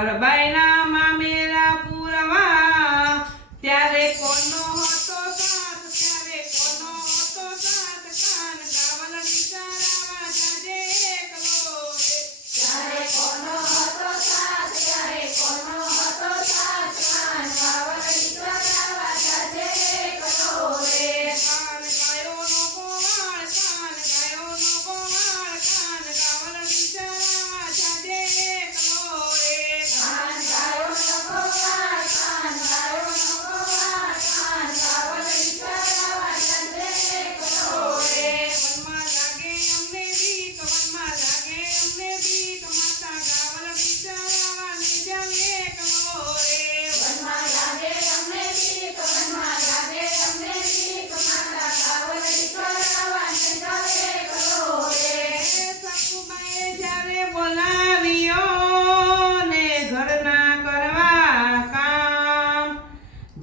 ગરબાઈના મામેરા પૂરવા ત્યારે કોનો હતો સાથ, ત્યારે કોનો હતો સાથ, કાન કાવલડી ચરાવા જાજે એકલો રે. ત્યારે કોનો હતો સાથ, ત્યારે કોનો હતો સાથ, કાન કાવલડી ચરાવા જાજે એકલો રે. કાન ગાયો નો ગોવાળ, કાન ગાયો નો ગોવાળ, કાન કાવલડી ચરાવા જાજે એકલો રે. કાન ગાયો નો ગોવાળ, કાન ગાયો નો ગોવાળ, કાન કાવલડી ચરાવા જાજે એકલો રે. વનમાં લાગે અમને બીક, વનમાં લાગે અમને બીક, માતા કાવલડી ચરાવા લઈ જાવ એકલો રે. વનમાં લાગે અમને બીક, વનમાં લાગે અમને બીક, માતા કાવલડી ચરાવા લઈ જાવ એકલો રે. સખુબાઈએ જ્યારે બોલાવ્યો ને ઘરના કરવા કામ,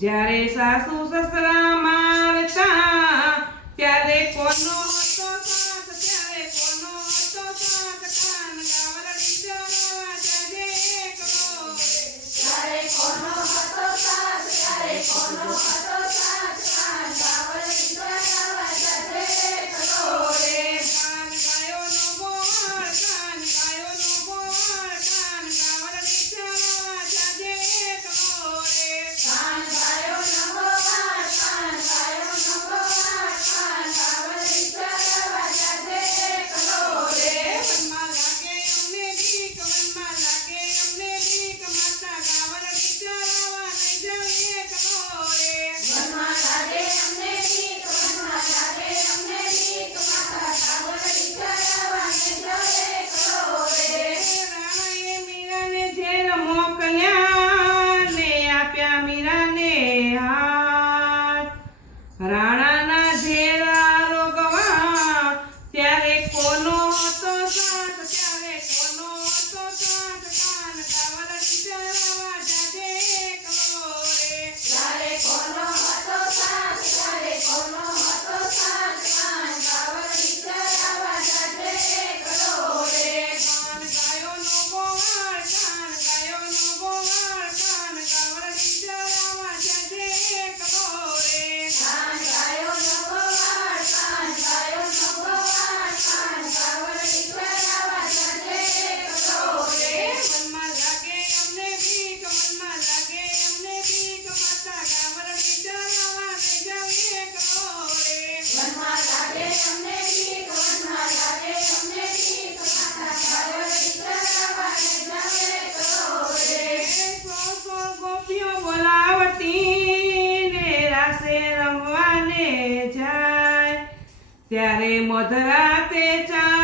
જ્યારે સાસુ સસરા મારતા ત્યારે કોનો હતો સાથ, ત્યારે કોનો હતો સાથ, કાન કાવલડી ચરાવા જાજે એકલો રે. ત્યારે કોનો હતો સાથ, ત્યારે કોનો હતો સાથ, કાન કાવલડી ચરાવા જાજે એકલો રે. કાન ગાયો નો ગોવાળ, કાન ગાયો નો ગોવાળ, કાન કાવલડી ચરાવા જાજે એકલો રે. કાન ગાયો નો ગોવાળ, કાન ગાયો નો ગોવાળ, કાન કાવલડી ચરાવા જાજે એકલો રે. વનમાં લાગે અમને બીક, વનમાં લાગે અમને બીક, માતા કાવલડી ચરાવા લઈ જાવ એકલો રે. વનમાં લાગે અમને બીક, વનમાં લાગે અમને બીક, માતા કાવલડી ચરાવા લઈ જાવ એકલો રે. રાણાએ મીરાને ઝેર મોકલ્યા ને આપ્યા મીરાને હાથ. રાણાના ઝેર આરોગવા ત્યારે કોનો હતો સાથ, ત્યારે કોનો હતો સાથ, કાન કાવલડી ચરાવા જાજે એકલો રે. ત્યારે કોનો હતો સાથ, ત્યારે કોનો હતો સાથ, કાન કાવલડી ચરાવા જાજે એકલો રે. કાન ગાયો નો ગોવાળ, કાન ગાયો નો ગોવાળ, કાન કાવલડી ચરાવા જાજે એકલો રે. કાન ગાયો નો ગોવાળ, કાન ગાયો નો ગોવાળ, કાન કાવલડી ચરાવા જાજે એકલો રે. વનમાં લાગે અમને બીક, વનમાં લાગે અમને બીક, માતા કાવલડી ચરાવા લઈ જાવ એકલો રે. વનમાં લાગે અમને બીક, વનમાં લાગે અમને બીક, માતા કાવલડી ચરાવા લઈ જાવ એકલો રે. સો સો ગોપીઓ બોલાવતી ને રાસે રમવાને જાય, ત્યારે મધરાતે ચા